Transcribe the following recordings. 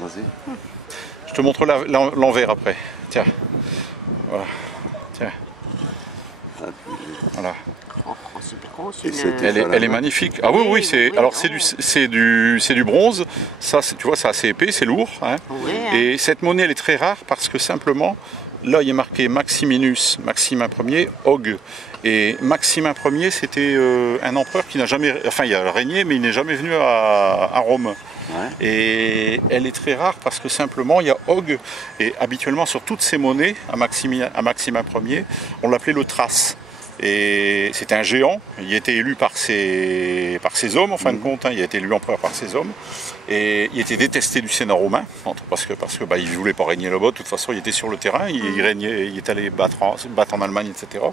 Vas-y. Je te montre l'envers après. Tiens. Voilà. Tiens. Voilà. Oh, super gros, Elle est magnifique. Ah oui, oui, c'est. Alors c'est du bronze. Ça, tu vois, c'est assez épais, c'est lourd. Hein. Oui, hein. Et cette monnaie, elle est très rare parce que simplement, là, il est marqué Maximinus, Maximin Ier, Og. Et Maximin Ier, c'était un empereur qui n'a jamais. Enfin, il a régné, mais il n'est jamais venu à Rome. Ouais. Et elle est très rare parce que simplement, il y a Og. Et habituellement, sur toutes ces monnaies, à Maximin Ier, on l'appelait le Thrace. Et c'était un géant, il a été élu par ses hommes en fin de compte, hein. Il a été élu empereur par ses hommes, et il était détesté du Sénat romain, parce que bah, il ne voulait pas régner là-bas, de toute façon il était sur le terrain, il régnait, il est allé battre en Allemagne, etc.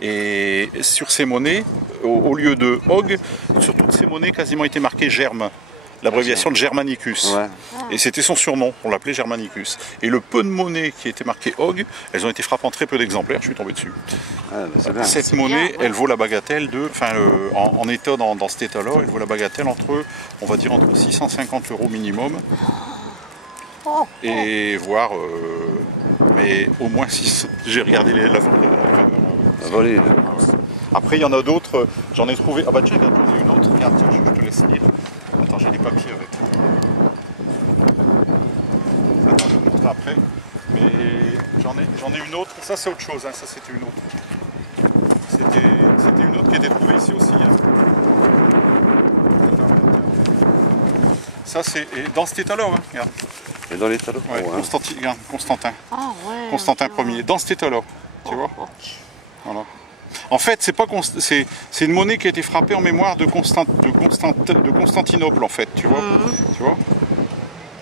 Et sur ces monnaies, au lieu de Og, sur toutes ces monnaies quasiment était marqué Germe. L'abréviation de Germanicus. Ouais. Et c'était son surnom, on l'appelait Germanicus. Et le peu de monnaies qui étaient marquées Og, elles ont été frappées en très peu d'exemplaires, je suis tombé dessus. Cette monnaie, elle vaut la bagatelle de, en état dans cet état-là, elle vaut la bagatelle entre 650 € minimum, et voire, mais au moins 6. J'ai regardé la valeur. Après, il y en a d'autres, j'en ai trouvé, ah bah tiens, j'en ai une autre, regarde, tiens, je te laisse lire. Attends, j'ai des papiers avec. Attends, je vais te montrer après. Mais j'en ai une autre. Ça, c'est autre chose. Hein. Ça, c'était une autre. C'était une autre qui était trouvée ici aussi. Hein. Ça, c'est dans cet état-là. Hein. Regarde. Et dans l'état-là ouais, regarde, Constantin. Oh, ouais, Constantin Ier. Dans cet état-là. Tu vois. Voilà. En fait, c'est une monnaie qui a été frappée en mémoire de Constantinople, en fait, tu vois. Tu vois.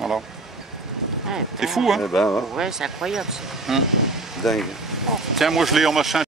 Voilà. C'est fou, hein. Eh ben, ouais, c'est incroyable ça. Dingue. Tiens, moi je l'ai en machin.